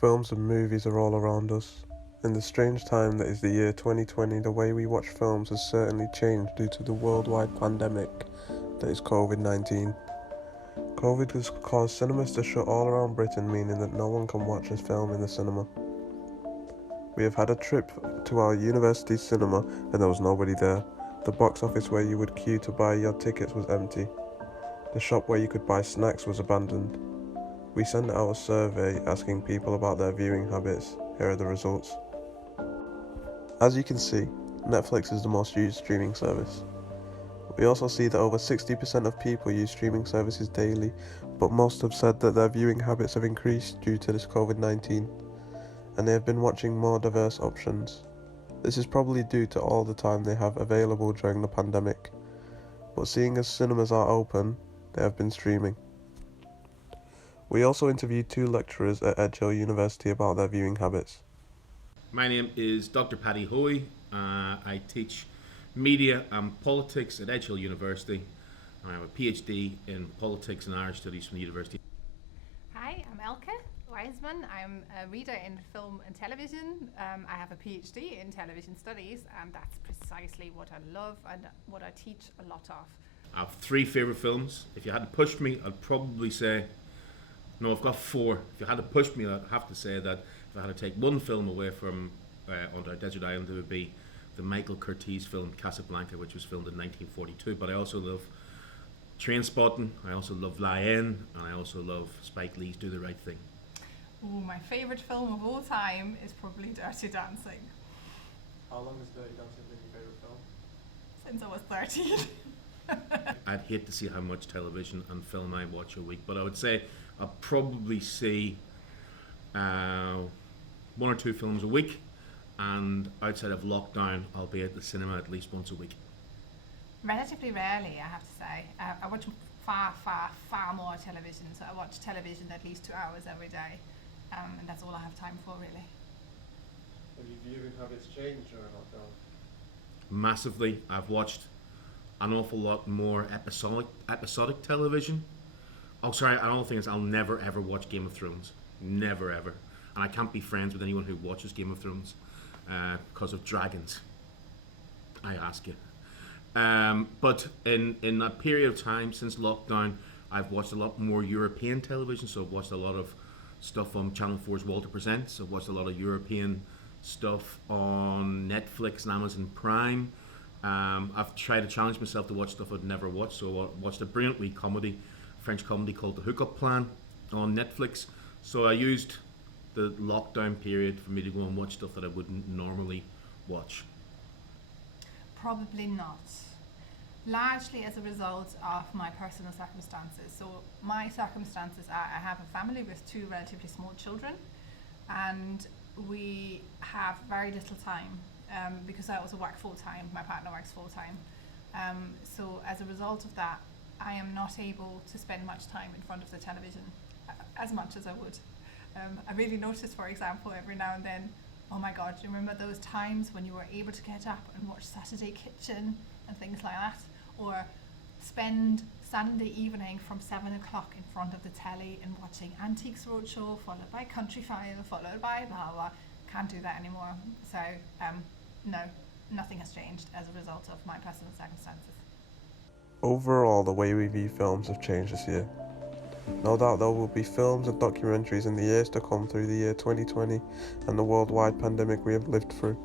Films and movies are all around us. In the strange time that is the year 2020, the way we watch films has certainly changed due to the worldwide pandemic that is COVID-19. COVID has caused cinemas to shut all around Britain, meaning that no one can watch a film in the cinema. We have had a trip to our university cinema and there was nobody there. The box office where you would queue to buy your tickets was empty. The shop where you could buy snacks was abandoned. We sent out a survey asking people about their viewing habits. Here are the results. As you can see, Netflix is the most used streaming service. We also see that over 60% of people use streaming services daily, but most have said that their viewing habits have increased due to this COVID-19, and they have been watching more diverse options. This is probably due to all the time they have available during the pandemic, but seeing as cinemas are open, they have been streaming. We also interviewed 2 lecturers at Edge Hill University about their viewing habits. My name is Dr. Paddy Hoey. I teach media and politics at Edge Hill University. I have a PhD in politics and Irish studies from the university. Hi, I'm Elke Wiseman. I'm a reader in film and television. I have a PhD in television studies, and that's precisely what I love and what I teach a lot of. I have 3 favourite films. If you had to push me, I'd probably say... No, I've got 4. If you had to push me, I'd have to say that if I had to take one film away from Under a Desert Island, it would be the Michael Curtiz film Casablanca, which was filmed in 1942. But I also love Trainspotting, I also love Lion, and I also love Spike Lee's Do the Right Thing. Ooh, my favourite film of all time is probably Dirty Dancing. How long has Dirty Dancing been your favourite film? Since I was 13. I'd hate to see how much television and film I watch a week, but I would say I'll probably see 1 or 2 films a week, and outside of lockdown, I'll be at the cinema at least once a week. Relatively rarely, I have to say. I watch far more television, so I watch television at least 2 hours every day, and that's all I have time for, really. Have your viewing habits changed during lockdown? Massively. I've watched an awful lot more episodic television. Oh, sorry, another thing is I'll never ever watch Game of Thrones. Never ever. And I can't be friends with anyone who watches Game of Thrones because of dragons. I ask you. But in that period of time since lockdown, I've watched a lot more European television. So I've watched a lot of stuff on Channel 4's Walter Presents. I've watched a lot of European stuff on Netflix and Amazon Prime. I've tried to challenge myself to watch stuff I'd never watched. So I watched a brilliant wee French comedy called The Hookup Plan on Netflix. So I used the lockdown period for me to go and watch stuff that I wouldn't normally watch. Probably not. Largely as a result of my personal circumstances. So my circumstances are I have a family with 2 relatively small children, and we have very little time because I also work full-time. My partner works full-time. So as a result of that, I am not able to spend much time in front of the television as much as I would. I really notice, for example, every now and then, oh my God, do you remember those times when you were able to get up and watch Saturday Kitchen and things like that? Or spend Sunday evening from 7 o'clock in front of the telly and watching Antiques Roadshow, followed by Country File, followed by blah blah. Can't do that anymore. So no, nothing has changed as a result of my personal circumstances. Overall, the way we view films have changed this year. No doubt there will be films and documentaries in the years to come through the year 2020 and the worldwide pandemic we have lived through.